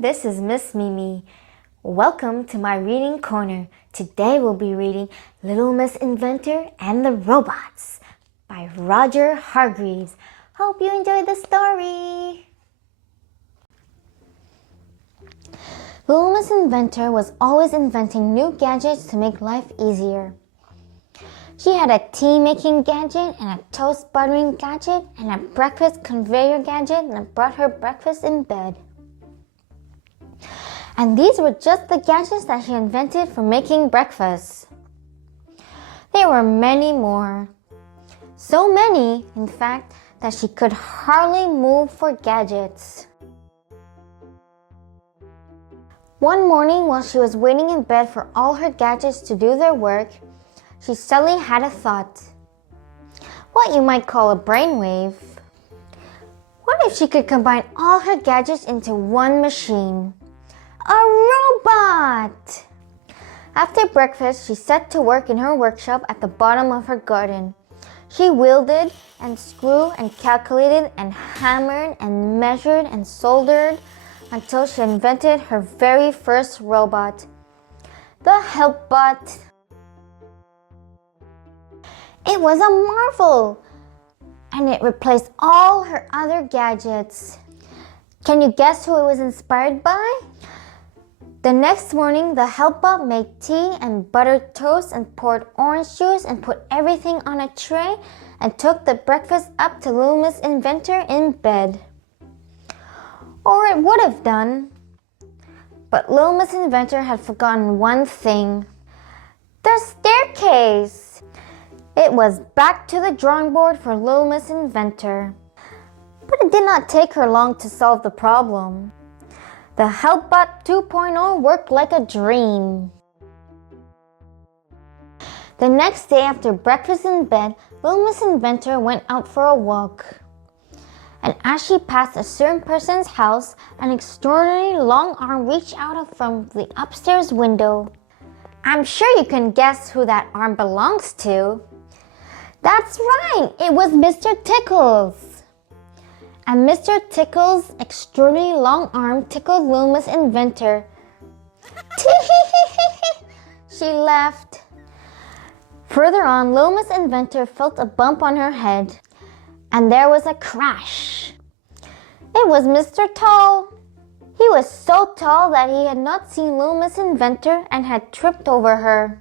this is Miss Mimi. Welcome to my reading corner. Today we'll be reading Little Miss Inventor and the Robots by Roger Hargreaves. Hope you enjoyed the story. Little Miss Inventor was always inventing new gadgets to make life easier. She had a tea-making gadget and a toast buttering gadget and a breakfast conveyor gadget that brought her breakfast in bed. And these were just the gadgets that she invented for making breakfast. There were many more. So many, in fact, that she could hardly move for gadgets. One morning, while she was waiting in bed for all her gadgets to do their work, she suddenly had a thought. What you might call a brainwave. What if she could combine all her gadgets into one machine? A robot! After breakfast, she set to work in her workshop at the bottom of her garden. She wielded and screwed and calculated and hammered and measured and soldered until she invented her very first robot, the HelpBot. It was a marvel, and it replaced all her other gadgets. Can you guess who it was inspired by? The next morning, the HelpBot made tea and buttered toast and poured orange juice and put everything on a tray and took the breakfast up to Little Miss Inventor in bed. Or it would have done. But Little Miss Inventor had forgotten one thing. The staircase! It was back to the drawing board for Little Miss Inventor. But it did not take her long to solve the problem. The HelpBot 2.0 worked like a dream. The next day after breakfast in bed, Little Miss Inventor went out for a walk. And as she passed a certain person's house, an extraordinary long arm reached out from the upstairs window. I'm sure you can guess who that arm belongs to. That's right, it was Mr. Tickles. And Mr. Tickles' extraordinary long arm tickled Little Miss Inventor. She laughed. Further on, Little Miss Inventor felt a bump on her head, and there was a crash. It was Mr. Tall. He was so tall that he had not seen Little Miss Inventor and had tripped over her.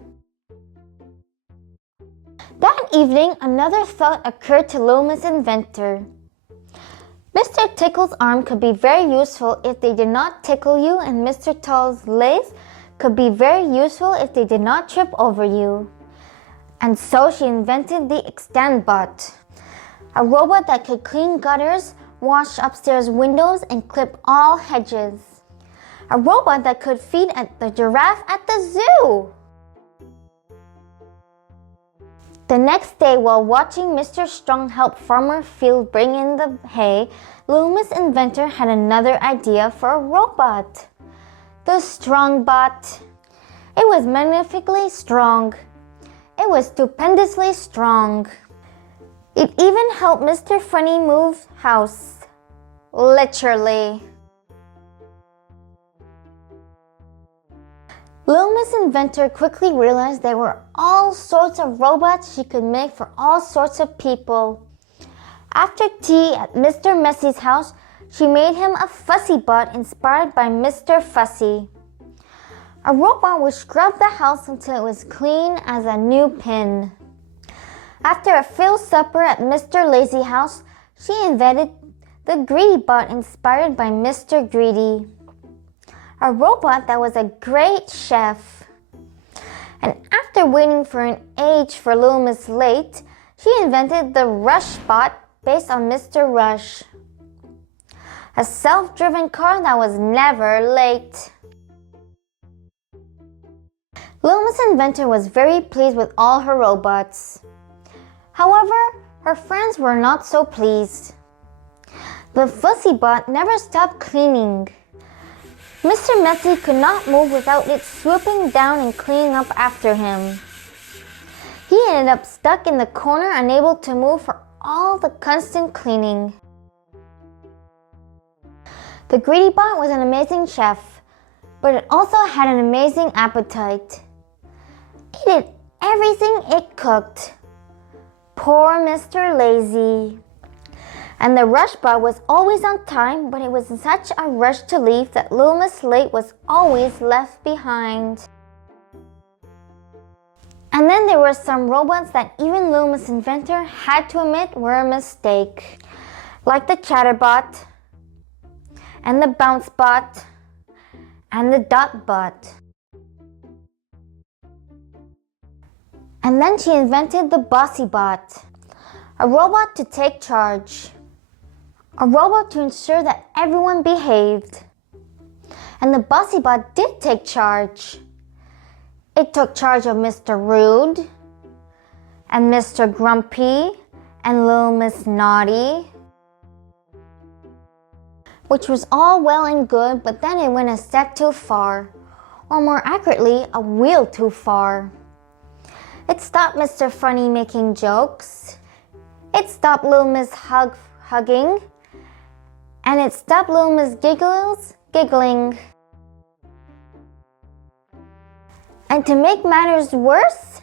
That evening, another thought occurred to Little Miss Inventor. Mr. Tickle's arm could be very useful if they did not tickle you, and Mr. Tall's legs could be very useful if they did not trip over you. And so she invented the ExtendBot, a robot that could clean gutters, wash upstairs windows, and clip all hedges. A robot that could feed the giraffe at the zoo. The next day, while watching Mr. Strong help Farmer Field bring in the hay, Little Miss Inventor had another idea for a robot. The StrongBot. It was magnificently strong. It was stupendously strong. It even helped Mr. Funny move house. Literally. Little Miss Inventor quickly realized there were all sorts of robots she could make for all sorts of people. After tea at Mr. Messy's house, she made him a FussyBot inspired by Mr. Fussy. A robot would scrub the house until it was clean as a new pin. After a full supper at Mr. Lazy house, she invented the GreedyBot inspired by Mr. Greedy. A robot that was a great chef. And after waiting for an age for Little Miss Late, she invented the RushBot based on Mr. Rush. A self-driven car that was never late. Little Miss Inventor was very pleased with all her robots. However, her friends were not so pleased. The FussyBot never stopped cleaning. Mr. Messy could not move without it swooping down and cleaning up after him. He ended up stuck in the corner, unable to move for all the constant cleaning. The greedy bot was an amazing chef, but it also had an amazing appetite. It ate everything it cooked. Poor Mr. Lazy. And the rush bot was always on time, but it was in such a rush to leave that Little Miss Late was always left behind. And then there were some robots that even Little Miss Inventor had to admit were a mistake, like the Chatterbot, and the Bounce Bot, and the Dot Bot. And then she invented the Bossy Bot, a robot to take charge, a robot to ensure that everyone behaved. And the Bossy Bot did take charge. It took charge of Mr. Rude, and Mr. Grumpy, and Little Miss Naughty, which was all well and good, but then it went a step too far, or more accurately, a wheel too far. It stopped Mr. Funny making jokes, it stopped Little Miss hugging, and it stopped Little Miss giggling. And to make matters worse,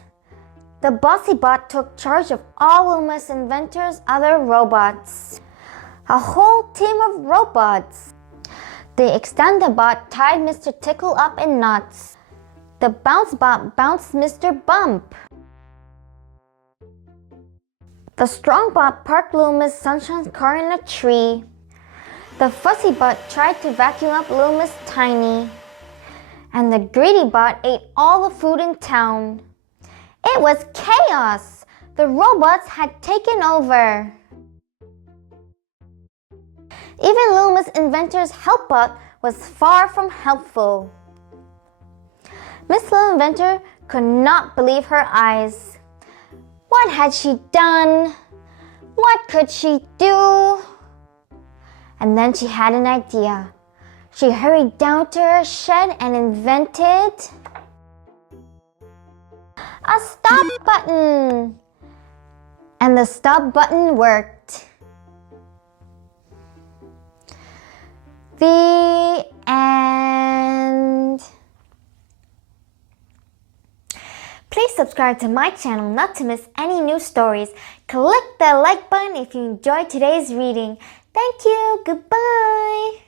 the Bossy Bot took charge of all Little Miss Inventor's other robots. A whole team of robots. The Extenda Bot tied Mr. Tickle up in knots. The Bounce Bot bounced Mr. Bump. The Strong Bot parked Little Miss Sunshine's car in a tree. The Fussy Bot tried to vacuum up Little Miss Tiny. And the Greedy Bot ate all the food in town. It was chaos! The robots had taken over. Even Little Miss Inventor's help bot was far from helpful. Miss Little Inventor could not believe her eyes. What had she done? What could she do? And then she had an idea. She hurried down to her shed and invented a stop button. And the stop button worked. The end. Please subscribe to my channel not to miss any new stories. Click the like button if you enjoyed today's reading. Thank you. Goodbye.